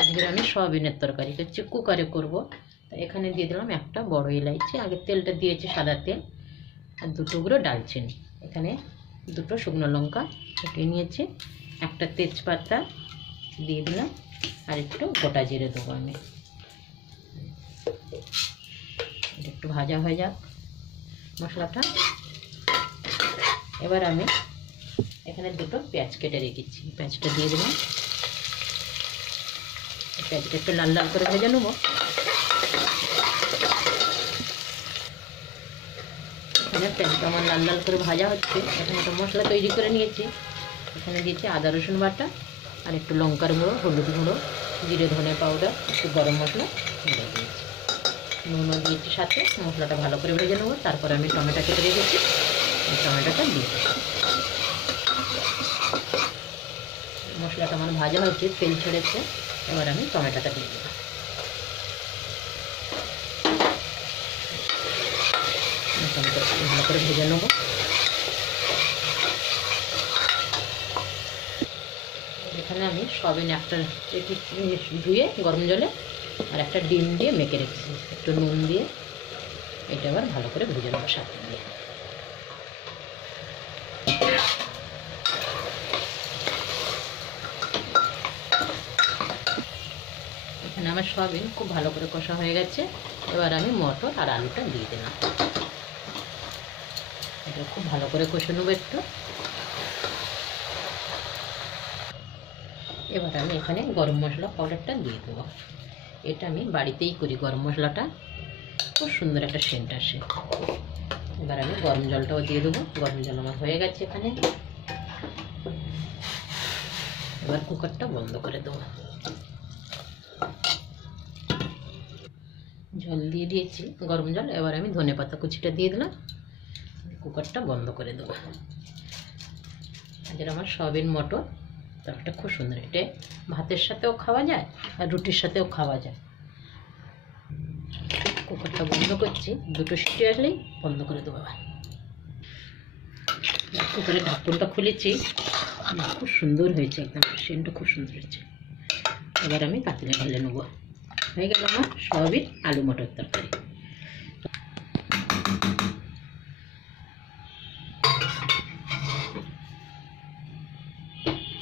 আজকে আমি সয়াবিনের তরকারি করছি, কুকারে করব। তো এখানে দিয়ে দিলাম একটা বড় এলাইচি, আগে তেলটা দিয়েছি সাদা তেল, আর 2 টুকরো ডালচিনি, এখানে 2টো শুকনো লঙ্কা ফুটিয়ে নিয়েছি, একটা তেজপাতা দিয়ে দিলাম, আর একটু গোটা জিরে দেবো আমি। একটু ভাজা হয়ে যাক মশলাটা। এবার আমি এখানে 2টো পেঁয়াজ কেটে রেখেছি, পেঁয়াজটা দিয়ে দিলাম। পেঁয়াজটা একটু লাল লাল করে ভেজে নেবো। এখানে পেঁয়াজটা আমার লাল লাল করে ভাজা হচ্ছে। এখানে একটা মশলা তৈরি করে নিয়েছি, এখানে দিয়েছি আদা রসুন বাটা, আর একটু লঙ্কার গুঁড়ো, হলুদ গুঁড়ো, জিরে ধনে পাউডার, একটু গরম মশলা দিয়ে দিয়েছি, নুনও দিয়েছি সাথে। মশলাটা ভালো করে ভেজে নেবো। তারপরে আমি টমেটো কেটে রেখেছি, এই টমেটোটা দিয়ে দেবো। মশলাটা আমার ভাজা হচ্ছে, তেল ছেড়েছে, এবার আমি টমেটোটা দিয়ে দেবো। টমেটোটা ভালো করে ভেজে নেবো। এখানে আমি সয়াবিন একটা ধুয়ে গরম জলে আর একটা ডিম দিয়ে মেখে রেখেছি, একটু নুন দিয়ে। এটা আবার ভালো করে ভেজে নেবো সাথে দিয়ে। এখানে আমার সয়াবিন খুব ভালো করে কষা হয়ে গেছে। এবার আমি মটর আর আলুটা দিয়ে দিলাম, এটা খুব ভালো করে কষে নেবো একটু। এবার আমি এখানে গরম মশলা পাউডারটা দিয়ে দেবো। এটা আমি বাড়িতেই করি, গরম মশলাটা খুব সুন্দর একটা সেন্ট আসে। এবার আমি গরম জলটাও দিয়ে দেবো। গরম জল আমার হয়ে গেছে এখানে। এবার কুকারটা বন্ধ করে দেবো। জল দিয়ে দিয়েছি গরম জল। এবার আমি ধনেপাতা কুচিটা দিয়ে দিলাম, কুকারটা বন্ধ করে দেবো। আজকে আমার সয়াবিন মটর তরকারিটা খুব সুন্দর, এটা ভাতের সাথেও খাওয়া যায় আর রুটির সাথেও খাওয়া যায়। কুকারটা বন্ধ করছি, 2টো সিটি আসলেই বন্ধ করে দেবো। কুকারের ঢাকনটা খুলেছি, খুব সুন্দর হয়েছে, একদম সেন্টটা খুব সুন্দর হয়েছে। এবার আমি পাতিলে ঢেলে নেবো। হয়ে গেল আমার সয়াবিন আলু মটর তরকারি।